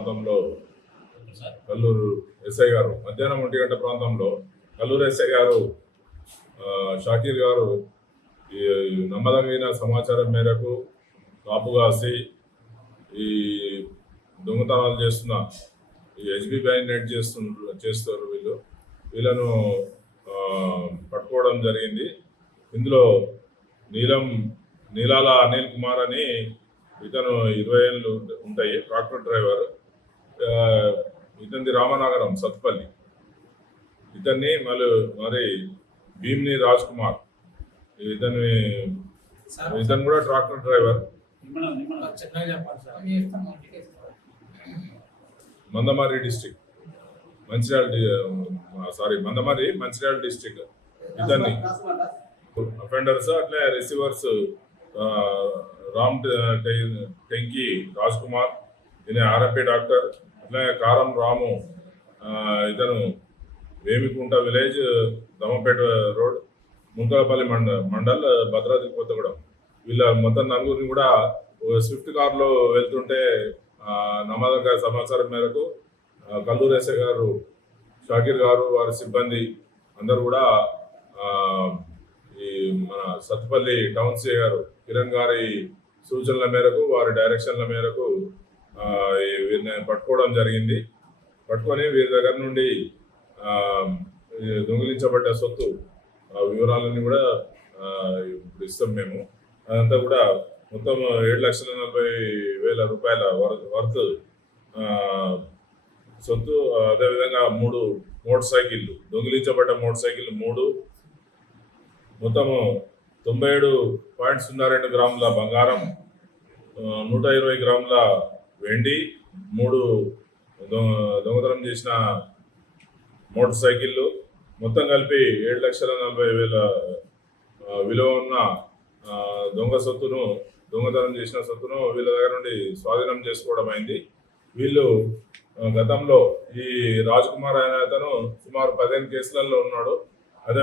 ప్రాంతంలో కల్లూరు ఎస్ఐ గారు మధ్యాహ్నం 1 గంట ప్రాంతంలో కల్లూరు ఎస్ఐ గారు షాకీర్ గారు ఈ నమ్మదగిన సమాచారం మేరకు కాపుగాసి ఈ దొంగతనాలు చేస్తున్న ఈ హెచ్బి బ్యాంక్ నెట్ చేస్తారు వీళ్ళను పట్టుకోవడం జరిగింది. ఇందులో నీలాల అనిల్ కుమార్ అని ఇతను 20 ఏళ్ళు ఉంటాయి, ట్రాక్టర్ డ్రైవర్. ఇతనిది రామనగరం సత్పల్లి. ఇతన్ని మరి భీమ్ని రాజ్ కుమార్, ఇతను కూడా tractor driver. Mandamarri district Mancherial district. ఇతన్ని అఫెండర్స్ అట్లే రిసీవర్స్ రామ్ టెంకి రాజ్ కుమార్, ఈయన ఆర్ఎంపీ డాక్టర్. అట్లే కారం రాము, ఇతను వేమికుంట విలేజ్, దమ్మపేట రోడ్, ముంకలపల్లి మండల్, భద్రాద్రి కొత్తగూడెం. వీళ్ళ మొత్తం నలుగురిని కూడా స్విఫ్ట్ కార్లో వెళ్తుంటే నమ్మదగ్గ సమాచారం మేరకు కల్లూరు ఎస్ఐ గారు, షాకీర్ గారు, వారి సిబ్బంది అందరూ కూడా ఈ మన సత్తుపల్లి టౌన్ సిఐ గారు కిరణ్ గారి సూచనల మేరకు, వారి డైరెక్షన్ల మేరకు వీరిని పట్టుకోవడం జరిగింది. పట్టుకొని వీరి దగ్గర నుండి దొంగిలించబడ్డ సొత్తు వివరాలన్నీ కూడా ఇప్పుడు ఇస్తాం మేము. అదంతా కూడా మొత్తం 7,40,000 రూపాయల వర్త్ సొత్తు. అదేవిధంగా 3 మోటార్ సైకిళ్ళు, దొంగిలించబడ్డ మోటార్ సైకిళ్ళు 3, మొత్తము 97.02 గ్రాముల బంగారం, 120 గ్రాముల వెండి, 3 దొంగతనం చేసిన మోటార్ సైకిళ్ళు, మొత్తం కలిపి 7,40,000 విలువ ఉన్న దొంగతనం చేసిన సొత్తును వీళ్ళ దగ్గర నుండి స్వాధీనం చేసుకోవడం అయింది. వీళ్ళు గతంలో ఈ రాజ్ కుమార్ అనే అతను సుమారు 15 కేసులలో ఉన్నాడు. అదే